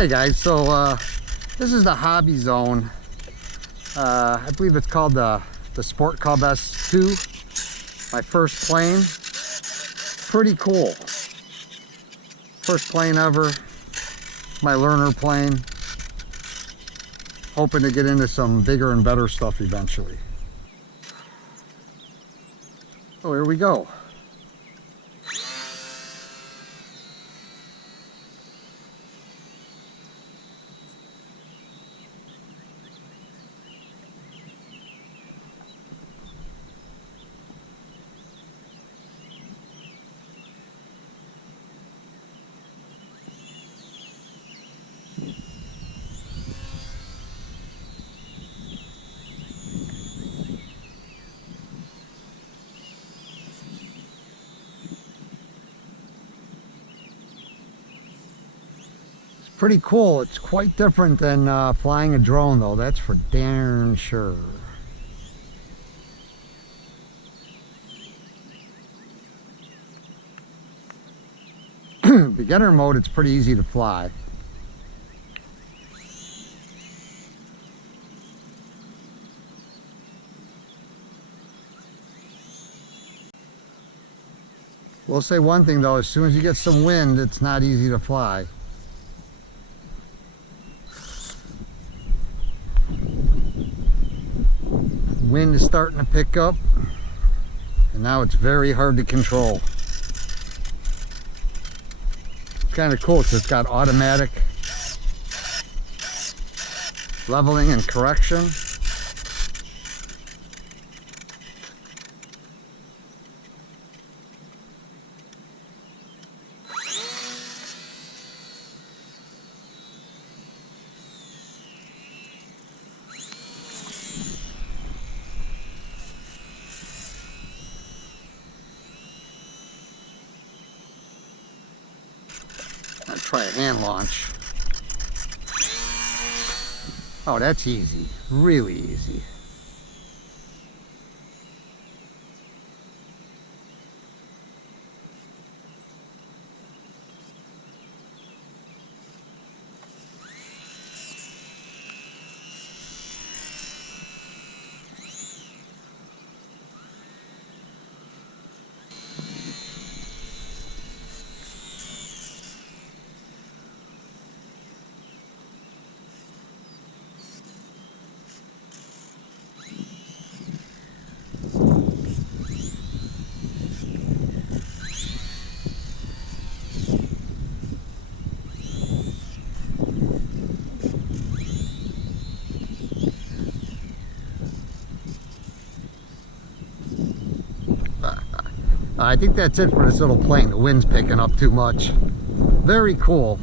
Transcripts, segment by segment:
Hey guys, so this is the hobby zone. I believe it's called the Sport Cub S2. My first plane. Pretty cool. First plane ever. My learner plane. Hoping to get into some bigger and better stuff eventually. Oh, here we go. Pretty cool. It's quite different than flying a drone though, that's for darn sure. Beginner mode, it's pretty easy to fly. We'll say one thing though, as soon as you get some wind, it's not easy to fly. Wind is starting to pick up, and now it's very hard to control. It's kind of cool because it's got automatic leveling and correction. Let's try a hand launch. Oh, that's easy. Really easy. I think that's it for this little plane. The wind's picking up too much. Very cool.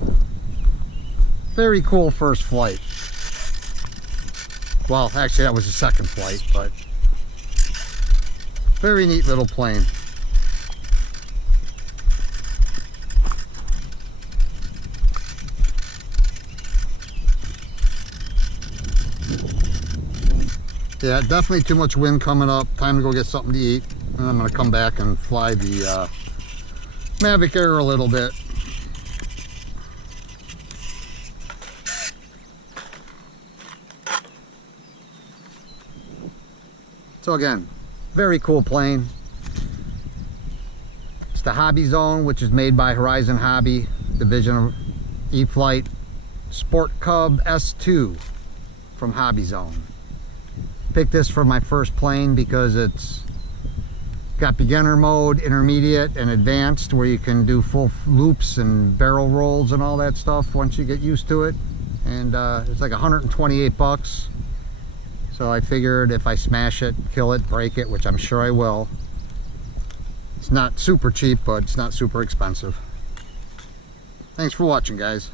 Very cool first flight. Well, actually that was the second flight, but very neat little plane. Yeah, definitely too much wind coming up. Time to go get something to eat. And I'm going to come back and fly the Mavic Air a little bit. So again, very cool plane. It's the Hobby Zone, which is made by Verizon Hobby, division of E-Flight. Sport Cub S2 from Hobby Zone. Picked this for my first plane because it's got beginner mode, intermediate, and advanced, where you can do full loops and barrel rolls and all that stuff once you get used to it. And it's like 128 bucks. So I figured if I smash it, kill it, break it, which I'm sure I will. It's not super cheap, but it's not super expensive. Thanks for watching, guys.